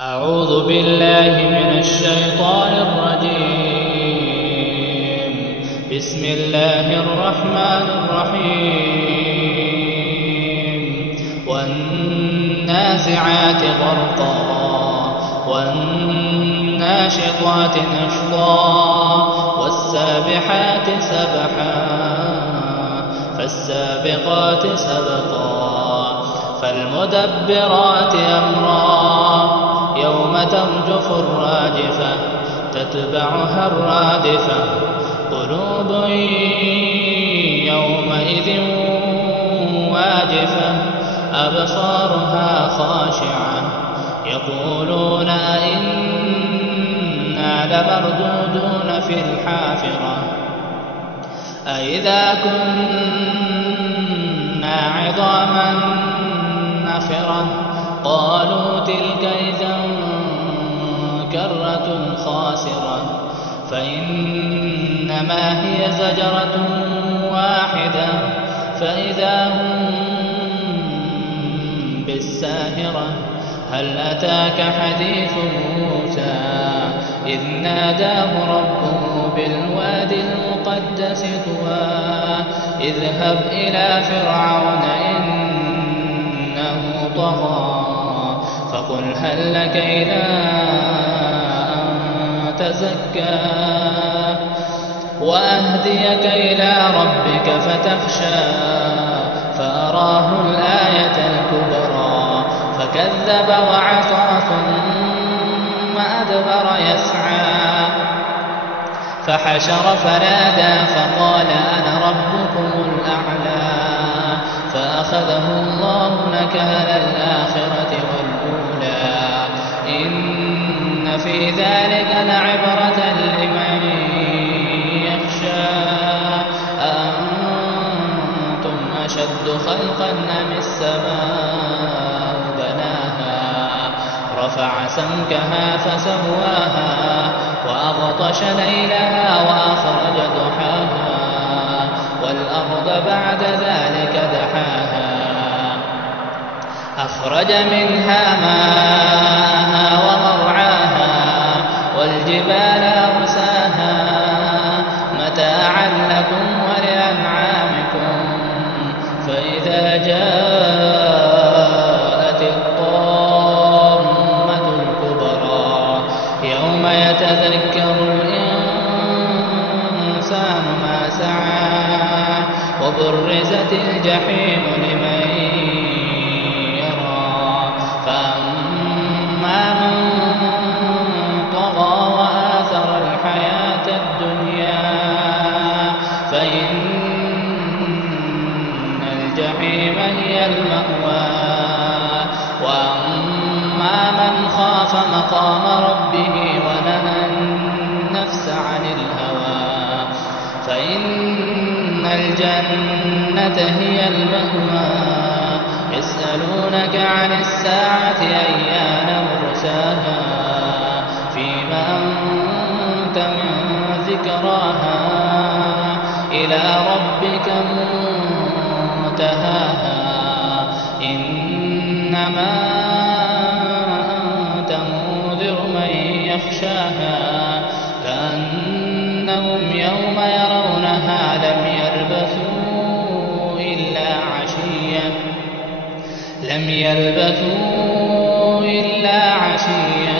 أعوذ بالله من الشيطان الرجيم. بسم الله الرحمن الرحيم. والنازعات غرقا والناشطات نشطا والسابحات سبحا فالسابقات سبقا فالمدبرات أمرا يوم ترجف الراجفة تتبعها الرادفة قلوب يومئذ واجفة أبصارها خاشعة يقولون أئنا لمردودون في الحافرة أئذا كنا عظاما نخرة قالوا تلك إذا كرة خاسرة فإنما هي زجرة واحدة فإذا هم بالساهرة هل أتاك حديث موسى إذ ناداه ربه بالوادي المقدس طوى اذهب إلى فرعون إنه طغى فقل هل لك إلى أن تزكى وأهديك إلى ربك فتخشى فأراه الآية الكبرى فكذب وعصى ثم أدبر يسعى فحشر فنادى فقال أنا ربكم الأعلى فأخذه الله نكال الآخرة والأولى إن في ذلك لعبرة لمن يخشى أأنتم أشد خلقا أم السماء بناها رفع سمكها فسواها وأغطش ليلها وأخرج ضحاها والأرض بعد ذلك دحاها أخرج منها ماءها ومرعاها والجبال أرساها متاعا لكم ولأنعامكم فإذا جاءت الطامة الكبرى يوم يتذكر الإنسان ما سعى وبرزت الجحيم لمن يرى فأما من طغى وآثر الحياة الدنيا فإن الجحيم هي المأوى وأما من خاف مقام ربه ونهى النفس عن الهوى فإن الجنة هي المأوى يسألونك عن الساعة أيان مرساها فيما أنت من ذكراها إلى ربك منتهاها إنما أنت منذر من يخشاها كأنهم يوم يرونها لم يلبثوا إلا عشية